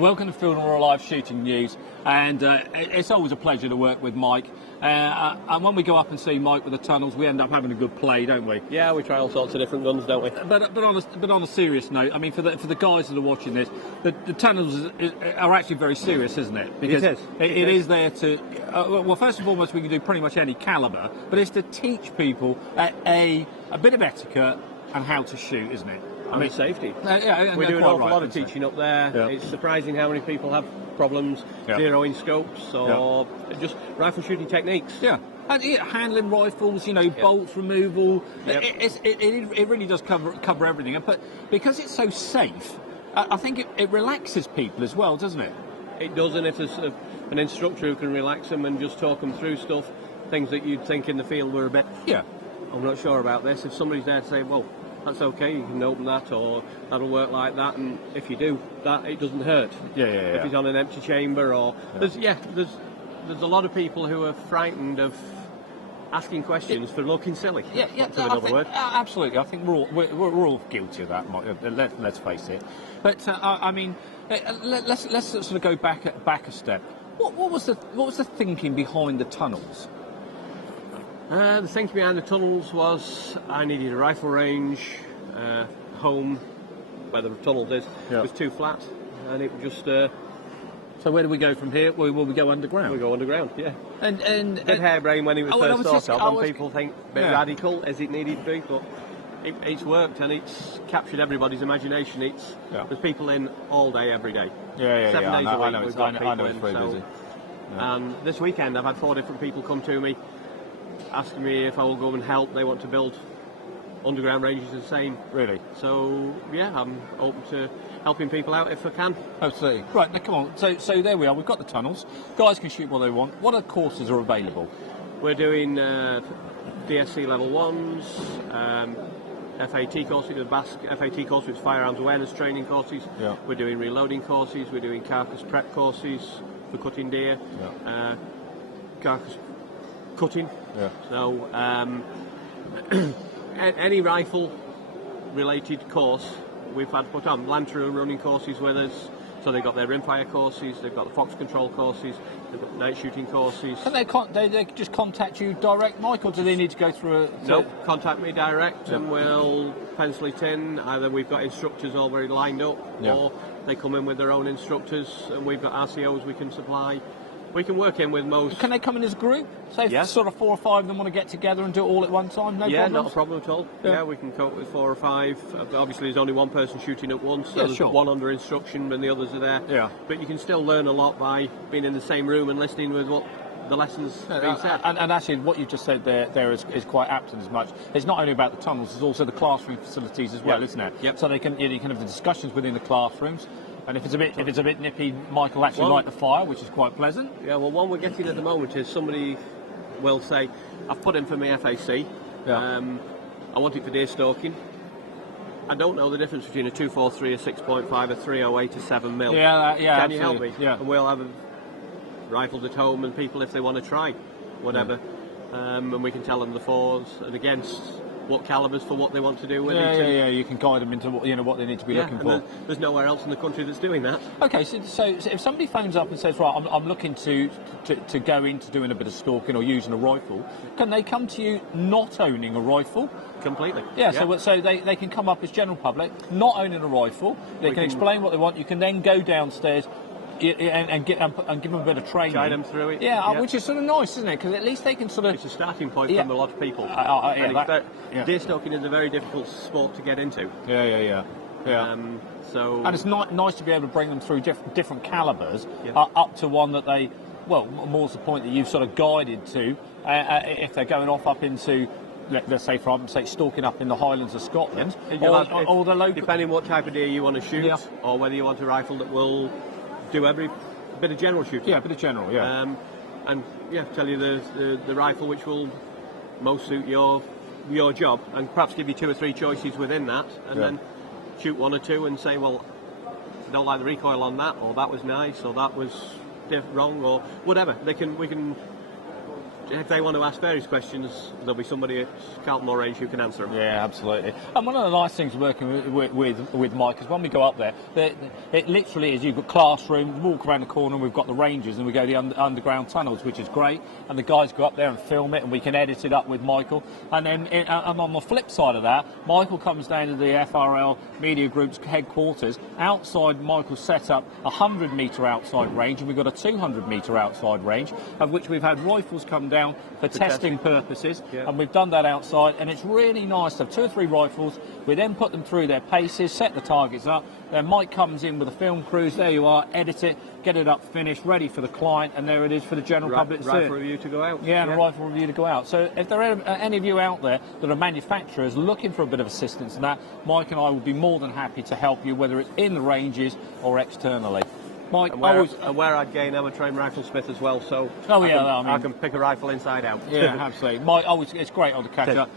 Welcome to Field and Royal Live Shooting News, and it's always a pleasure to work with Mike. And when we go up and see Mike with the tunnels, we end up having a good play, don't we? Yeah, we try all sorts of different guns, don't we? But on a serious note, I mean, for the guys that are watching this, the tunnels are actually very serious, isn't it? Because it is there to. Well, first and foremost, we can do pretty much any calibre, but it's to teach people a bit of etiquette and how to shoot, isn't it? I mean, safety. Yeah, we do an awful lot of teaching up there. Yeah. It's surprising how many people have problems zeroing scopes or just rifle shooting techniques. Yeah. And handling rifles, bolts removal. Yep. It really does cover everything. But because it's so safe, I think it relaxes people as well, doesn't it? It does, and if there's an instructor who can relax them and just talk them through stuff, things that you'd think in the field were a bit, I'm not sure about this. If somebody's there to say, well, that's okay, you can open that, or that'll work like that, and if you do that, it doesn't hurt. If it's on an empty chamber, or there's a lot of people who are frightened of asking questions for looking silly. Absolutely. I think we're all guilty of that. Let's face it. But I mean, let's sort of go back a step. What was the thinking behind the tunnels? The thinking behind the tunnels was I needed a rifle range, home, where the tunnels is, was too flat, and it just... So where do we go from here? Will we go underground? We go underground, yeah. And a bit harebrained when it was first thought of, and people think a bit radical, as it needed to be, but it's worked, and it's captured everybody's imagination. There's people in all day, every day. 7 days a week, we've got people in. Busy. And this weekend I've had 4 different people come to me asking me if I will go and help. They want to build underground ranges the same. Really? So, yeah, I'm open to helping people out if I can. Absolutely. Right, now come on. So there we are. We've got the tunnels. Guys can shoot what they want. What other courses are available? We're doing DSC level 1s, FAT courses, the BASC FAT course, which is firearms awareness training courses. Yeah. We're doing reloading courses. We're doing carcass prep courses for cutting deer. Yeah. Carcass cutting. Yeah. So any rifle related course we've had put on. Lantern running courses with us, so they've got their rimfire courses, they've got the fox control courses, they've got night shooting courses. Can they just contact you direct, Mike, or do they need to go through a... No, contact me direct and we'll pencil it in. Either we've got instructors already lined up, or they come in with their own instructors, and we've got RCOs we can supply. We can work in with most. Can they come in as a group? Say if sort of 4 or 5 of them want to get together and do it all at one time? No problems? Not a problem at all. Yeah, we can cope with 4 or 5. Obviously, there's only one person shooting at once, so there's one under instruction and the others are there. Yeah. But you can still learn a lot by being in the same room and listening with what the lessons being said. And actually, what you just said there is quite apt and as much. It's not only about the tunnels, there's also the classroom facilities as well, isn't it? Yep. So you can have the discussions within the classrooms. And if it's a bit nippy, Mike will actually light the fire, which is quite pleasant. Yeah, well, one we're getting at the moment is somebody will say, I've put in for my FAC, I want it for deer stalking. I don't know the difference between a 243, a 6.5, a 308, a 7mm. Can you help me? Yeah. And we'll have rifles at home and people, if they want to try, whatever. And we can tell them the fors and against what calibers for what they want to do with it. You can guide them into what they need to be looking for. There's nowhere else in the country that's doing that. Okay, so if somebody phones up and says, right, I'm looking to go into doing a bit of stalking or using a rifle, can they come to you not owning a rifle? Completely. Yeah. So they can come up as general public, not owning a rifle. They can explain what they want. You can then go downstairs and give them a bit of training. Guide them through it. Which is sort of nice, isn't it? Because at least they can sort of... It's a starting point from a lot of people. Deer stalking is a very difficult sport to get into. Yeah. So... And it's nice to be able to bring them through different calibers up to one that they... Well, more's the point that you've sort of guided to. If they're going off up into... Let's say, for argument's sake, stalking up in the Highlands of Scotland, or the local... Depending what type of deer you want to shoot, or whether you want a rifle that will do every bit of general shooting. Yeah, a bit of general, and tell you the rifle which will most suit your job, and perhaps give you 2 or 3 choices within that, and then shoot 1 or 2 and say, well, I don't like the recoil on that, or that was nice, or that was wrong, or whatever. We can if they want to ask various questions, there'll be somebody at Calton Moor Range who can answer them. Yeah, absolutely. And one of the nice things working with Mike is when we go up there, it literally is, you've got classroom, walk around the corner, and we've got the ranges, and we go the underground tunnels, which is great. And the guys go up there and film it, and we can edit it up with Michael. And then and on the flip side of that, Michael comes down to the FRL Media Group's headquarters. Outside, Michael set up a 100-metre outside range, and we've got a 200-metre outside range, of which we've had rifles come down for testing purposes, and we've done that outside, and it's really nice to have 2 or 3 rifles. We then put them through their paces, set the targets up, then Mike comes in with a film crews, there you are, edit it, get it up finished, ready for the client, and there it is for the general public to see. Rifle review to go out. Yeah, and a rifle review to go out. So if there are any of you out there that are manufacturers looking for a bit of assistance in that, Mike and I will be more than happy to help you, whether it's in the ranges or externally. Mike, and where I'd gain, I'm a trained riflesmith as well, so I can pick a rifle inside out. Yeah, absolutely. Mike, it's great on the catch up.